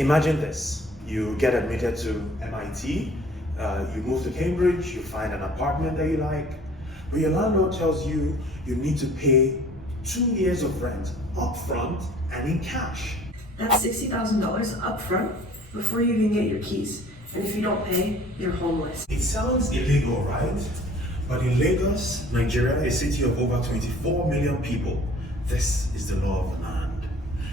Imagine this, you get admitted to MIT, you move to Cambridge, you find an apartment that you like, but your landlord tells you you need to pay 2 years of rent upfront and in cash. That's $60,000 upfront before you even get your keys. And if you don't pay, you're homeless. It sounds illegal, right? But in Lagos, Nigeria, a city of over 24 million people, this is the law of the land.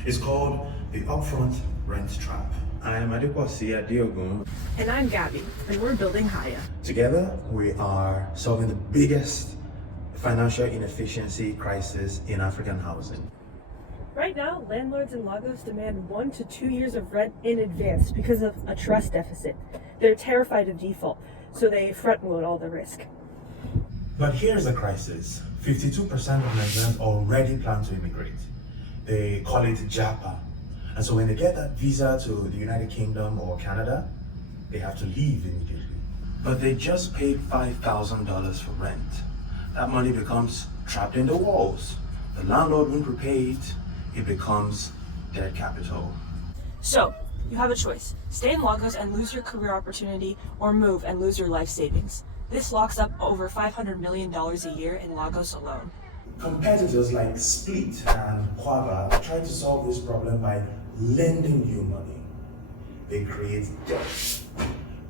It's called the upfront rent trap. I am Adekwasi Adeogun. And I'm Gabby, and we're building HAYA. Together, we are solving the biggest financial inefficiency crisis in African housing. Right now, landlords in Lagos demand 1 to 2 years of rent in advance because of a trust deficit. They're terrified of default, so they front-load all the risk. But here's the crisis. 52% of Nigerians already plan to immigrate. They call it JAPA. And so when they get that visa to the United Kingdom or Canada, they have to leave immediately. But they just paid $5,000 for rent. That money becomes trapped in the walls. The landlord won't repay it. It becomes dead capital. So, you have a choice. Stay in Lagos and lose your career opportunity, or move and lose your life savings. This locks up over $500 million a year in Lagos alone. Competitors like Split and Quava try to solve this problem by lending you money. They create debt.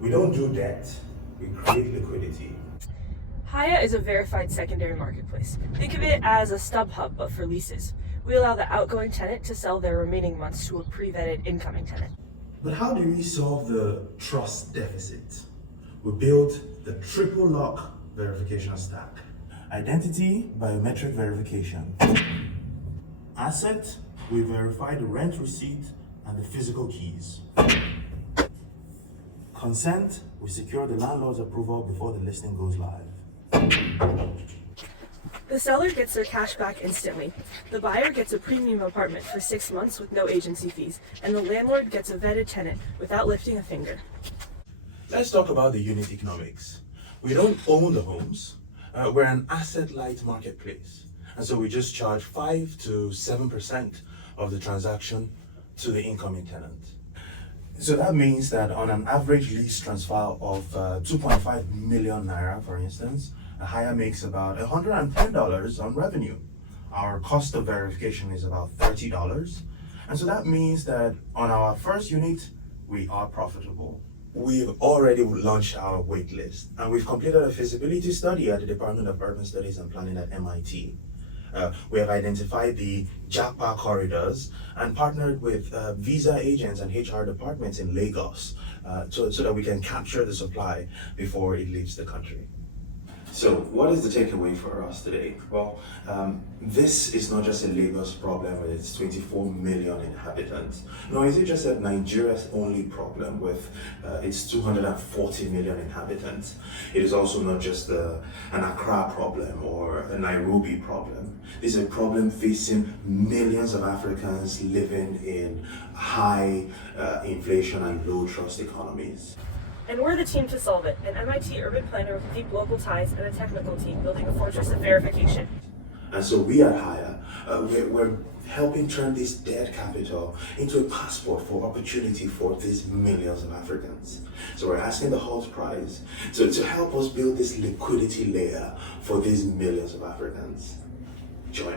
We don't do debt, we create liquidity. HAYA is a verified secondary marketplace. Think of it as a stub hub, but for leases. We allow the outgoing tenant to sell their remaining months to a pre-vetted incoming tenant. But how do we solve the trust deficit? We built the triple lock verification stack. Identity, biometric verification. Asset, we verify the rent receipt and the physical keys. Consent, we secure the landlord's approval before the listing goes live. The seller gets their cash back instantly. The buyer gets a premium apartment for 6 months with no agency fees, and the landlord gets a vetted tenant without lifting a finger. Let's talk about the unit economics. We don't own the homes. We're an asset-light marketplace. And so we just charge 5 to 7% of the transaction to the incoming tenant. So that means that on an average lease transfer of 2.5 million naira, for instance, a HAYA makes about $110 on revenue. Our cost of verification is about $30. And so that means that on our first unit, we are profitable. We've already launched our wait list, and we've completed a feasibility study at the Department of Urban Studies and Planning at MIT. We have identified the JAPA corridors and partnered with visa agents and HR departments in Lagos so that we can capture the supply before it leaves the country. So what is the takeaway for us today? Well, this is not just a Lagos problem with its 24 million inhabitants. Nor is it just a Nigeria's only problem with its 240 million inhabitants. It is also not just an Accra problem or a Nairobi problem. This is a problem facing millions of Africans living in high inflation and low trust economies. And we're the team to solve it, an MIT urban planner with deep local ties and a technical team building a fortress of verification. And so we at HAYA, we're helping turn this dead capital into a passport for opportunity for these millions of Africans. So we're asking the Halt Prize to help us build this liquidity layer for these millions of Africans. Join us.